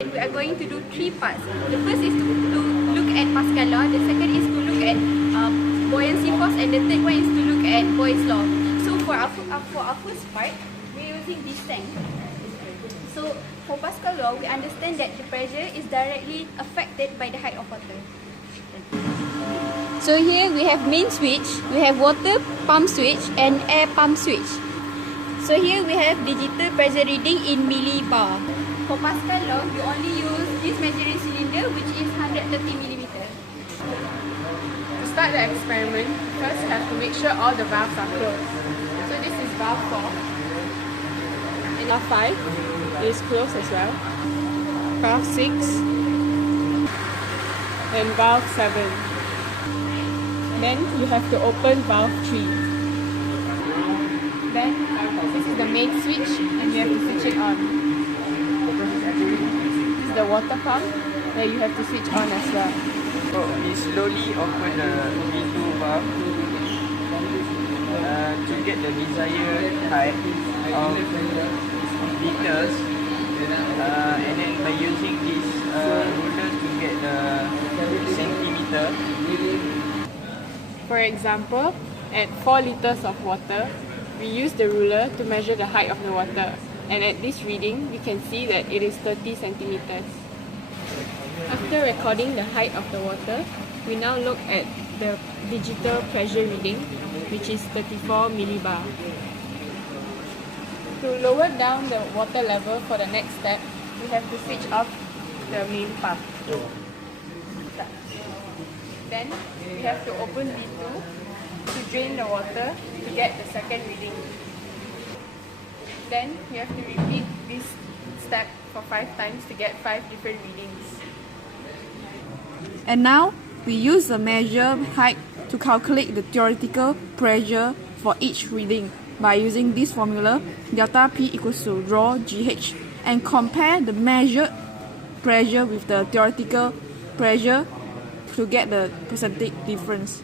We are going to do 3 parts. The first is to look at Pascal law, the second is to look at buoyancy force, and the third one is to look at Boyle's law. So for our first part, we're using this tank. So for Pascal law, we understand that the pressure is directly affected by the height of water. So here we have main switch, we have water pump switch and air pump switch. So here we have digital pressure reading in millibar. For Pascal law, we only use this measuring cylinder, which is 130 mm. To start the experiment, first you have to make sure all the valves are closed. So this is valve 4. And valve 5 is closed as well. Valve 6 and valve 7. Then you have to open valve 3. Then this is the main switch and you have to switch it on. This is the water pump that you have to switch on as well. So we slowly open the V2 valve to get the desired height of liters, and then by using this ruler to get the centimeter. For example, at 4 liters of water, we use the ruler to measure the height of the water. And at this reading, we can see that it is 30 centimeters. After recording the height of the water, we now look at the digital pressure reading, which is 34 millibar. To lower down the water level for the next step, we have to switch off the main pump. Then we have to open V2 to drain the water to get the second reading. Then you have to repeat this step for 5 times to get 5 different readings. And now we use the measure height to calculate the theoretical pressure for each reading by using this formula, delta P equals to rho GH, and compare the measured pressure with the theoretical pressure to get the percentage difference.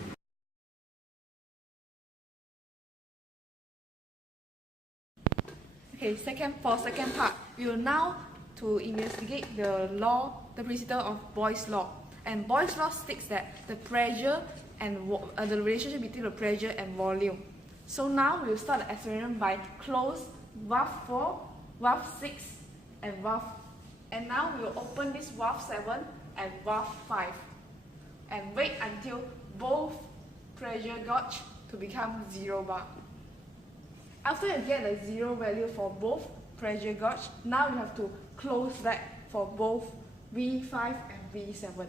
Okay, second part, we will now to investigate the principle of Boyle's law. And Boyle's law states that the pressure and the relationship between the pressure and volume. So now we will start the experiment by close valve 4, valve 6, and valve. And now we will open this valve 7 and valve 5, and wait until both pressure gauge to become 0 bar. After you get the 0 value for both pressure gauge, now you have to close back for both V5 and V7.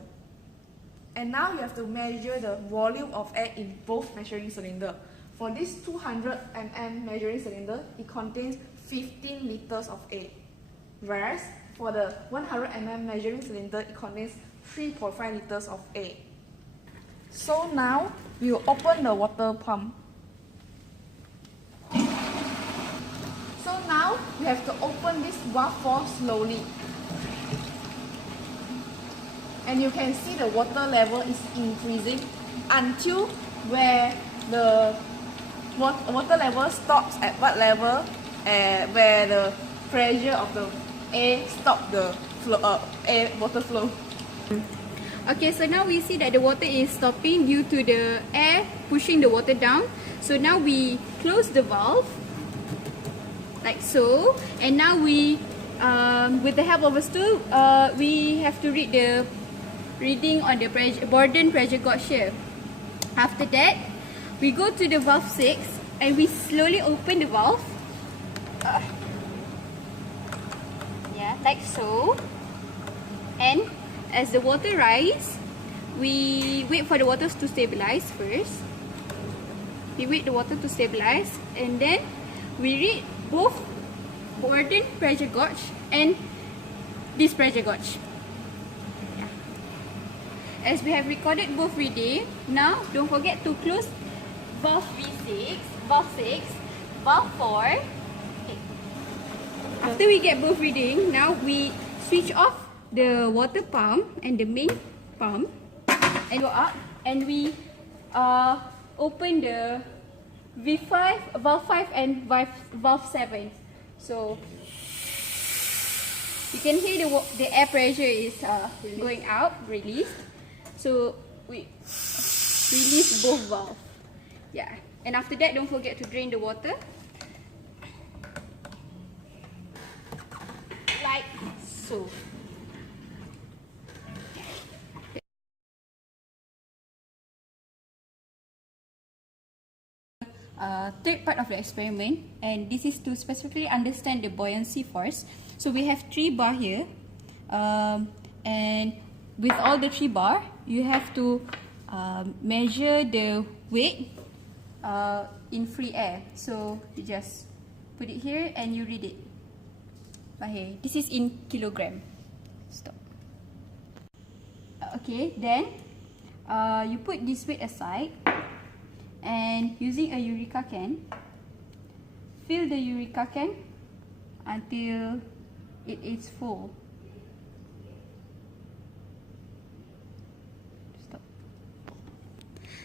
And now you have to measure the volume of air in both measuring cylinder. For this 200 mm measuring cylinder, it contains 15 liters of air. Whereas for the 100 mm measuring cylinder, it contains 3.5 liters of air. So now we will open the water pump. So now we have to open this valve 4 slowly. And you can see the water level is increasing until where the water level stops at what level, where the pressure of the air stops the water flow. Okay, so now we see that the water is stopping due to the air pushing the water down. So now we close the valve like so, and now we, with the help of a stool, we have to read the reading on the Bourdon pressure gauge here. After that, we go to the valve 6 and we slowly open the valve. Yeah, like so. And as the water rises, we wait for the water to stabilize first. We wait the water to stabilize, and then we read both Bourdon pressure gauge and this pressure gauge. As we have recorded both readings, now don't forget to close valve V6, valve 6, valve 4. Okay. After we get both readings, now we switch off the water pump and the main pump and go up, and we open the V5, valve 5 and valve 7. So You can hear the air pressure is going out, released. So we release both valves. Yeah. And after that, don't forget to drain the water. Like so. Third part of the experiment, and this is to specifically understand the buoyancy force. So we have 3 bar here, and with all the 3 bar, you have to measure the weight in free air. So you just put it here and you read it. Right here. This is in kilogram. Stop. Okay, then you put this weight aside. And using a eureka can, fill the eureka can until it is full. Stop.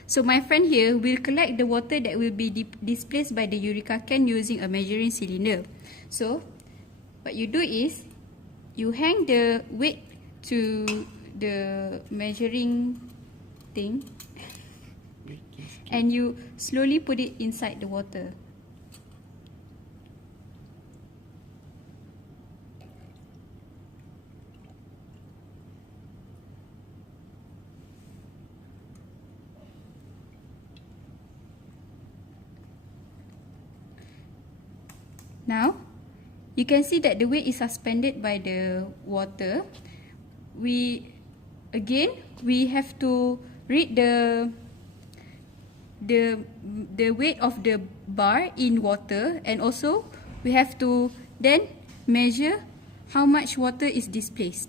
So my friend here will collect the water that will be displaced by the eureka can using a measuring cylinder. So what you do is you hang the weight to the measuring thing. And you slowly put it inside the water. Now, you can see that the weight is suspended by the water. We have to read the weight of the bar in water, and also we have to then measure how much water is displaced.